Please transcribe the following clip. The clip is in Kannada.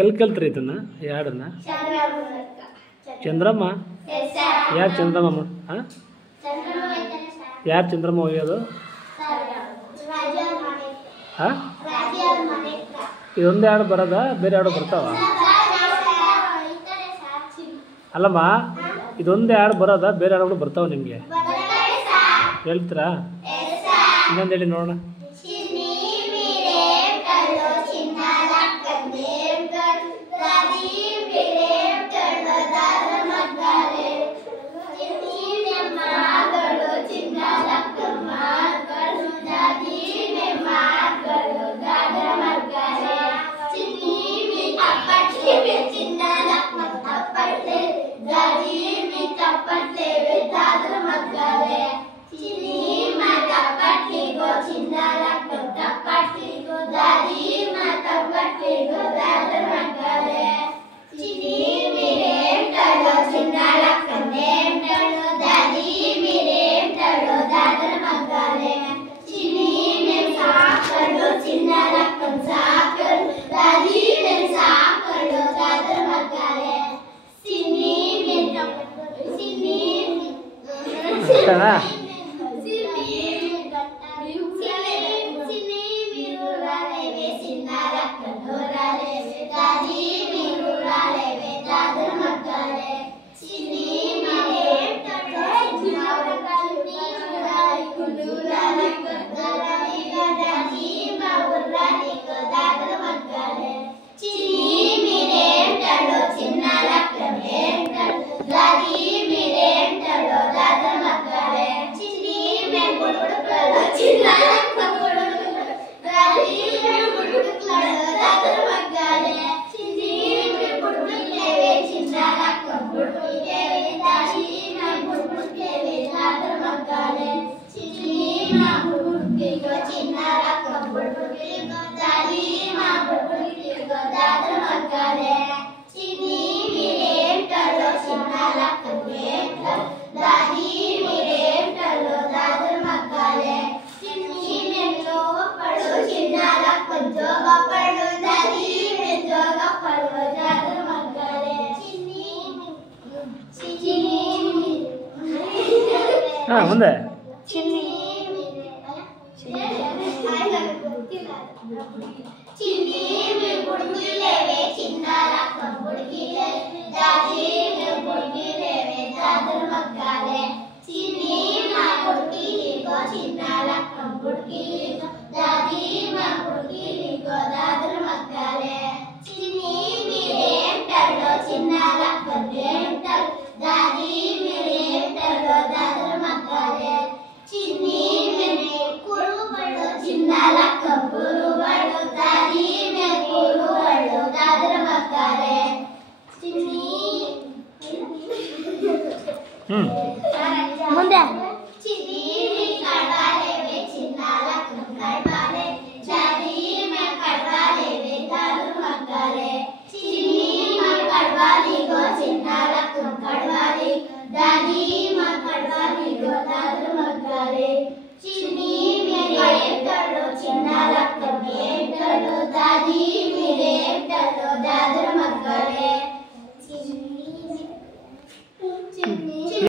ಎಲ್ಲಿ ಕಲ್ತ್ರಿ ಇದನ್ನ ಯಾಡನ್ನ? ಚಂದ್ರಮ್ಮ? ಯಾರು ಚಂದ್ರಮ್ಮ? ಹಾಂ, ಯಾರು ಚಂದ್ರಮ್ಮ ಒಯ್ಯೋದು? ಹಾಂ, ಇದೊಂದು ಹಾಡು ಬರೋದಾ ಬೇರೆ ಹಾಡು ಬರ್ತಾವ? ಅಲ್ಲಮ್ಮ, ಇದೊಂದೇ ಹಾಡು ಬರೋದಾ ಬೇರೆ ಹಾಡುಗಳು ಬರ್ತಾವ ನಿಮಗೆ? ಹೇಳ್ತೀರಾ? ಇನ್ನೊಂದು ಹೇಳಿ ನೋಡೋಣ. ಹಾಂ ಮುಂದೆ ಚಿನ್ನಿ ಚಿನ್ನಿ ಬುಡ್ಗಿಲೇವೆ ಚಿನ್ನಾರ ಬುಡ್ಗಿಲೆ ದಾದಿ ಬುಡ್ಗಿಲೇವೆ ದಾದರ ಮಕ್ಕಳೇ ಚಿನ್ನಿ ಮಾ ಬುಡ್ಗಿಲಿಗೋ ಚಿನ್ನಾರ ಬುಡ್ಗಿಲಿಗೋ ದಾದಿ ಮಾ ಬುಡ್ಗಿಲಿಗೋ ದಾದರ ಮಕ್ಕಳೇ ಚಿನ್ನಿ మీరేంటలో చిన్నార బుడ్గేంటలో దాది మీరేంటలో దాదర మక్కలే చిన్ని మేనే కురుబడు చిన్నార కురుబడు దాది మే కురుబడు దాదర మక్కలే చిన్ని ముందే చిన్ని కడవాలేవే చిన్నార కడవాలే దాది మే కడవాలేవే దాదర మక్కలే చిన్ని మా కడవాలి గో చిన్నార కడవాలి దాది మా